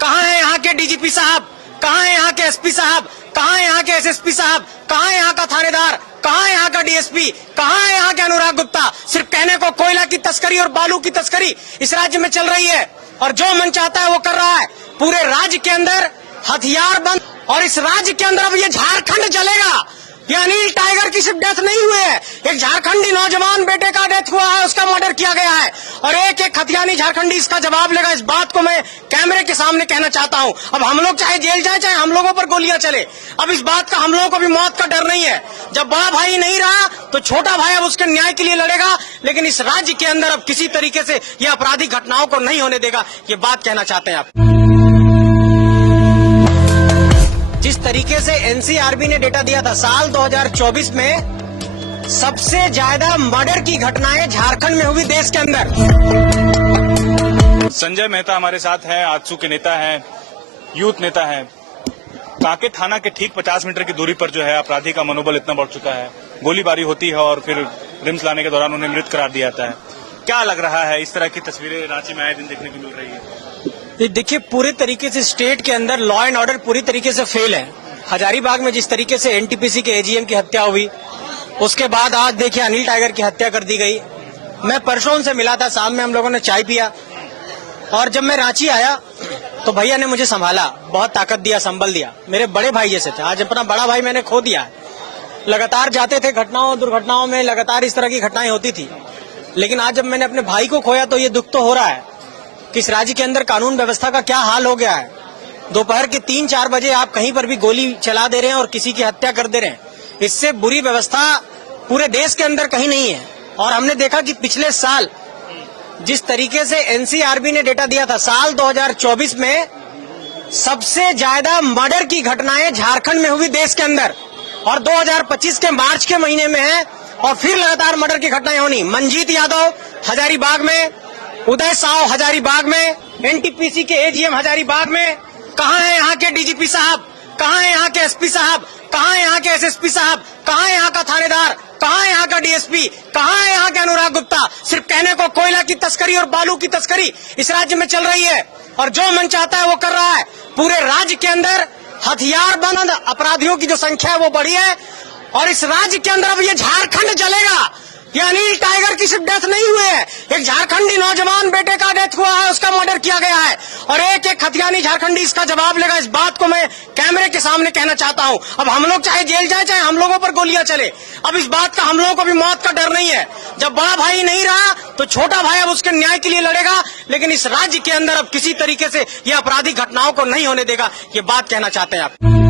कहाँ है यहाँ के डीजीपी साहब, कहाँ है यहाँ के एसपी साहब, कहाँ है यहाँ के एसएसपी साहब, कहाँ है यहाँ का थानेदार, कहाँ है यहाँ का डीएसपी, कहाँ है यहाँ के अनुराग गुप्ता। सिर्फ कहने को कोयला की तस्करी और बालू की तस्करी इस राज्य में चल रही है और जो मन चाहता है वो कर रहा है। पूरे राज्य के अंदर हथियार बंद और इस राज्य के अंदर अब ये झारखंड चलेगा। ये अनिल टाइगर की सिर्फ डेथ नहीं हुई है, एक झारखंडी नौजवान बेटे का डेथ हुआ है, उसका मर्डर किया गया है और एक एक हथियानी झारखंडी इसका जवाब लेगा। इस बात को मैं कैमरे के सामने कहना चाहता हूं। अब हम लोग चाहे जेल जाए, चाहे हम लोगों पर गोलियां चले, अब इस बात का हम लोगों को भी मौत का डर नहीं है। जब बड़ा भाई नहीं रहा तो छोटा भाई अब उसके न्याय के लिए लड़ेगा, लेकिन इस राज्य के अंदर अब किसी तरीके से ये आपराधिक घटनाओं को नहीं होने देगा। ये बात कहना चाहते हैं आप। जिस तरीके से एनसीआरबी ने डेटा दिया था, साल 2024 में सबसे ज्यादा मर्डर की घटनाएं झारखंड में हुई देश के अंदर। संजय मेहता हमारे साथ हैं, आजसू के नेता हैं, यूथ नेता हैं। कांके थाना के ठीक 50 मीटर की दूरी पर जो है अपराधी का मनोबल इतना बढ़ चुका है, गोलीबारी होती है और फिर रिम्स लाने के दौरान उन्हें मृत करार दिया जाता है। क्या लग रहा है, इस तरह की तस्वीरें रांची में आए दिन देखने को मिल रही है? देखिए, पूरे तरीके से स्टेट के अंदर लॉ एंड ऑर्डर पूरी तरीके से फेल है। हजारीबाग में जिस तरीके से एनटीपीसी के एजीएम की हत्या हुई, उसके बाद आज देखिए अनिल टाइगर की हत्या कर दी गई। मैं परसों उनसे मिला था, शाम में हम लोगों ने चाय पिया और जब मैं रांची आया तो भैया ने मुझे संभाला, बहुत ताकत दिया, संबल दिया, मेरे बड़े भाई जैसे थे। आज अपना बड़ा भाई मैंने खो दिया है। लगातार जाते थे घटनाओं दुर्घटनाओं में, लगातार इस तरह की घटनाएं होती थी, लेकिन आज जब मैंने अपने भाई को खोया तो ये दुख तो हो रहा है कि इस राज्य के अंदर कानून व्यवस्था का क्या हाल हो गया है। दोपहर के 3-4 बजे आप कहीं पर भी गोली चला दे रहे हैं और किसी की हत्या कर दे रहे हैं। इससे बुरी व्यवस्था पूरे देश के अंदर कहीं नहीं है। और हमने देखा कि पिछले साल जिस तरीके से एनसीआरबी ने डेटा दिया था, साल 2024 में सबसे ज्यादा मर्डर की घटनाएं झारखंड में हुई देश के अंदर और 2025 के मार्च के महीने में है और फिर लगातार मर्डर की घटनाएं होनी। मनजीत यादव हजारीबाग में, उदय साव हजारीबाग में, एनटीपीसी के एजीएम हजारीबाग में। कहाँ है यहाँ के डीजीपी साहब, कहाँ है यहाँ के एसपी साहब, कहाँ है यहाँ के एसएसपी साहब, कहाँ है यहाँ का थानेदार, कहाँ है यहाँ का डीएसपी, कहाँ है यहाँ के अनुराग गुप्ता। सिर्फ कहने को कोयला की तस्करी और बालू की तस्करी इस राज्य में चल रही है और जो मन चाहता है वो कर रहा है। पूरे राज्य के अंदर हथियार बंद अपराधियों की जो संख्या है वो बढ़ी है और इस राज्य के अंदर अब ये झारखंड चलेगा। ये अनिल टाइगर की सिर्फ डेथ नहीं हुई है, एक झारखंडी नौजवान बेटे का डेथ हुआ है, उसका मर्डर किया गया है और एक एक हथियानी झारखंडी इसका जवाब लेगा। इस बात को मैं कैमरे के सामने कहना चाहता हूं। अब हम लोग चाहे जेल जाए, चाहे हम लोगों पर गोलियां चले, अब इस बात का हम लोगों को भी मौत का डर नहीं है। जब बड़ा भाई नहीं रहा तो छोटा भाई अब उसके न्याय के लिए लड़ेगा, लेकिन इस राज्य के अंदर अब किसी तरीके से ये आपराधिक घटनाओं को नहीं होने देगा। ये बात कहना चाहते हैं आप।